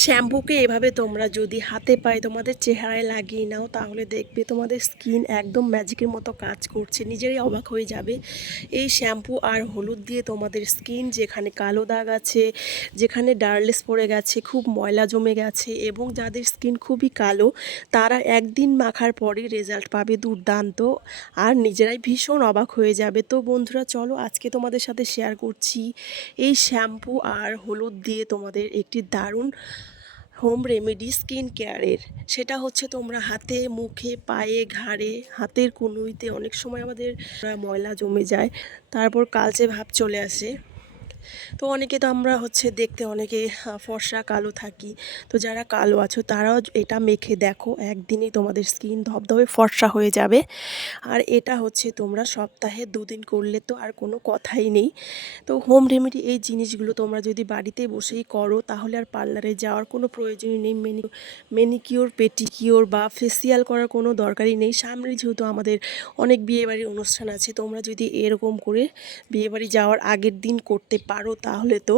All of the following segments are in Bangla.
শ্যাম্পুকে এভাবে তোমরা যদি হাতে পায়ে তোমাদের চেহারায় লাগিয়ে নাও তাহলে দেখবে তোমাদের স্কিন একদম ম্যাজিকের মতো কাজ করছে, নিজেরাই অবাক হয়ে যাবে। এই শ্যাম্পু আর হলুদ দিয়ে তোমাদের স্কিন যেখানে কালো দাগ আছে, যেখানে ডার্লেস পড়ে গেছে, খুব ময়লা জমে গেছে এবং যাদের স্কিন খুবই কালো, তারা একদিন মাখার পরই রেজাল্ট পাবে দুর্দান্ত, আর নিজেরাই ভীষণ অবাক হয়ে যাবে। তো বন্ধুরা চলো আজকে তোমাদের সাথে শেয়ার করছি এই শ্যাম্পু আর হলুদ দিয়ে তোমাদের একটি দারুণ হোম রেমেডি স্কিন কেয়ারের। সেটা হচ্ছে তোমরা হাতে, মুখে, পায়ে, ঘাড়ে, হাতের কনুইতে অনেক সময় আমাদের ময়লা জমে যায়, তারপর কালচে ভাব চলে আসে। তো অনেকে তো আমরা দেখতে অনেকে ফর্সা কালো থাকি। তো যারা কালো আছো তারাও এটা মেখে দেখো, একদিনেই তোমাদের স্কিন ধবধবে ফর্সা হয়ে যাবে। আর এটা তোমরা সপ্তাহে 2 দিন করলে তো আর কোনো কথাই নেই। তো হোম রেমেডি এই জিনিসগুলো তোমরা যদি বাড়িতে বসেই করো তাহলে আর পার্লারে যাওয়ার কোনো প্রয়োজনই নেই। ম্যানিকিওর, পেটিকিওর বা ফেসিয়াল করার কোনো দরকারই নেই। সামনে যেহেতু আমাদের অনেক বিয়েবাড়ির অনুষ্ঠান আছে, তোমরা যদি এরকম করে বিয়েবাড়ি যাওয়ার আগের দিন করতে পারো তাহলে তো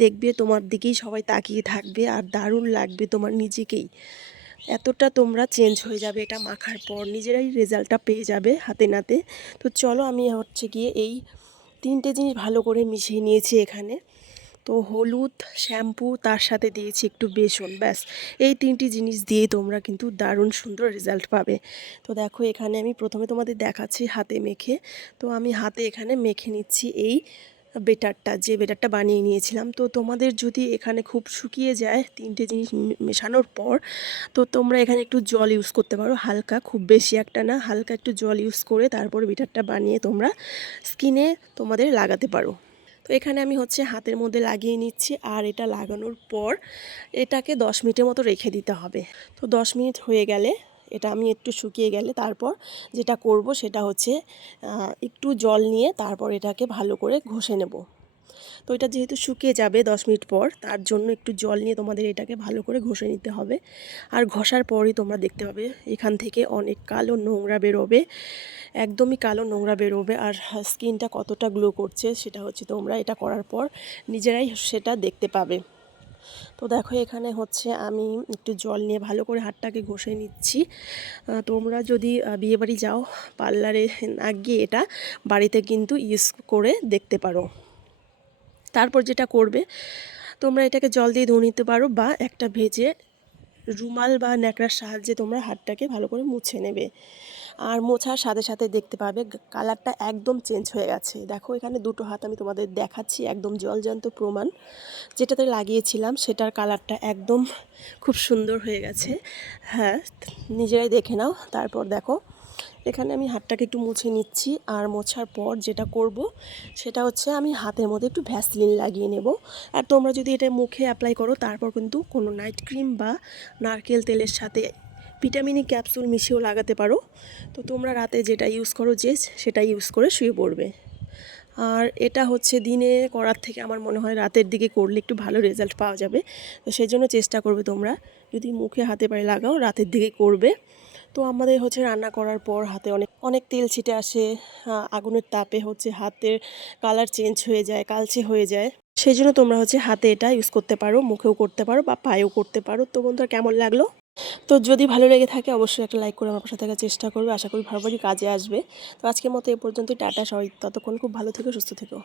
দেখবে তোমার দিকেই সবাই তাকিয়ে থাকবে আর দারুণ লাগবে তোমার নিজেকেই। এতটা তোমরা চেঞ্জ হয়ে যাবে এটা মাখার পর, নিজেরাই রেজাল্টটা পেয়ে যাবে হাতে নাতে। তো চলো আমি গিয়ে এই 3টে জিনিস ভালো করে মিশিয়ে নিয়েছি এখানে। তো হলুদ, শ্যাম্পু, তার সাথে দিয়েছি একটু বেসন, ব্যাস এই 3টি জিনিস দিয়ে তোমরা কিন্তু দারুণ সুন্দর রেজাল্ট পাবে। তো দেখো এখানে আমি প্রথমে তোমাদের দেখাচ্ছি হাতে মেখে। তো আমি হাতে এখানে মেখে নিচ্ছি এই বেটারটা বানিয়ে নিয়েছিলাম। তো তোমাদের যদি এখানে খুব শুকিয়ে যায় 3টে জিনিস মেশানোর পর, তো তোমরা এখানে একটু জল ইউজ করতে পারো, হালকা, খুব বেশি একটা না, হালকা একটু জল ইউজ করে তারপর বেটারটা বানিয়ে তোমরা স্কিনে তোমাদের লাগাতে পারো। তো এখানে আমি হাতের মধ্যে লাগিয়ে নিচ্ছি, আর এটা লাগানোর পর এটাকে 10 মিনিটের মতো রেখে দিতে হবে। তো 10 মিনিট হয়ে গেলে, এটা আমি একটু শুকিয়ে গেলে তারপর যেটা করব সেটা একটু জল নিয়ে তারপর এটাকে ভালো করে ঘষে নেব। তো এটা যেহেতু শুকিয়ে যাবে 10 মিনিট পর, তার জন্য একটু জল নিয়ে তোমাদের এটাকে ভালো করে ঘষে নিতে হবে। আর ঘষার পরই তোমরা দেখতে পাবে এখান থেকে অনেক কালো নোংরা বেরোবে, একদমই কালো নোংরা বেরোবে। আর স্কিনটা কতটা গ্লো করছে সেটা তোমরা এটা করার পর নিজেরাই সেটা দেখতে পাবে। তো দেখো এখানে আমি একটু জল নিয়ে ভালো করে হাতটাকে ঘষে নিচ্ছি। তোমরা যদি বিয়েবাড়ি যাও পার্লারে না গিয়ে এটা বাড়িতে কিন্তু ইউজ করে দেখতে পারো। তারপর যেটা করবে, তোমরা এটাকে জল দিয়ে ধুয়ে নিতে পারো বা একটা ভেজে রুমাল বা ন্যাকড়ার সাহায্যে তোমরা হাতটাকে ভালো করে মুছে নেবে। আর মোছার সাথে সাথে দেখতে পাবে কালারটা একদম চেঞ্জ হয়ে গেছে। দেখো এখানে 2টো হাত আমি তোমাদের দেখাচ্ছি, একদম জলজ্যান্ত প্রমাণ। যেটাতে লাগিয়েছিলাম সেটার কালারটা একদম খুব সুন্দর হয়ে গেছে। হ্যাঁ, নিজেরাই দেখে নাও। তারপর দেখো এখানে আমি হাতটাকে একটু মুছে নিচ্ছি, আর মোছার পর যেটা করব সেটা আমি হাতের মধ্যে একটু ভ্যাসলিন লাগিয়ে নেব। আর তোমরা যদি এটা মুখে অ্যাপ্লাই করো তারপর কিন্তু কোনো নাইট ক্রিম বা নারকেল তেলের সাথে ভিটামিন ক্যাপসুল মিশিয়েও লাগাতে পারো। তো তোমরা রাতে যেটা ইউজ করো সেটা ইউজ করে শুয়ে পড়বে। আর এটা দিনে করার থেকে আমার মনে হয় রাতের দিকে করলে একটু ভালো রেজাল্ট পাওয়া যাবে। তো সেই জন্য চেষ্টা করবে তোমরা যদি মুখে হাতে পায়ে লাগাও রাতের দিকে করবে। তো আমাদের রান্না করার পর হাতে অনেক অনেক তেল ছিটে আসে, আগুনের তাপে হাতের কালার চেঞ্জ হয়ে যায়, কালচে হয়ে যায়। সেই জন্য তোমরা হাতে এটা ইউজ করতে পারো, মুখেও করতে পারো বা পায়েও করতে পারো। তো বন্ধুরা কেমন লাগলো? তো যদি ভালো লেগে থাকে অবশ্যই একটা লাইক করে আমার পাশে থাকার চেষ্টা করবে, আশা করি ভালোভাবেই কাজে আসবে। তো আজকের মতো এ পর্যন্তই, টাটা, সবাই ততক্ষণ খুব ভালো থেকো, সুস্থ থেকো।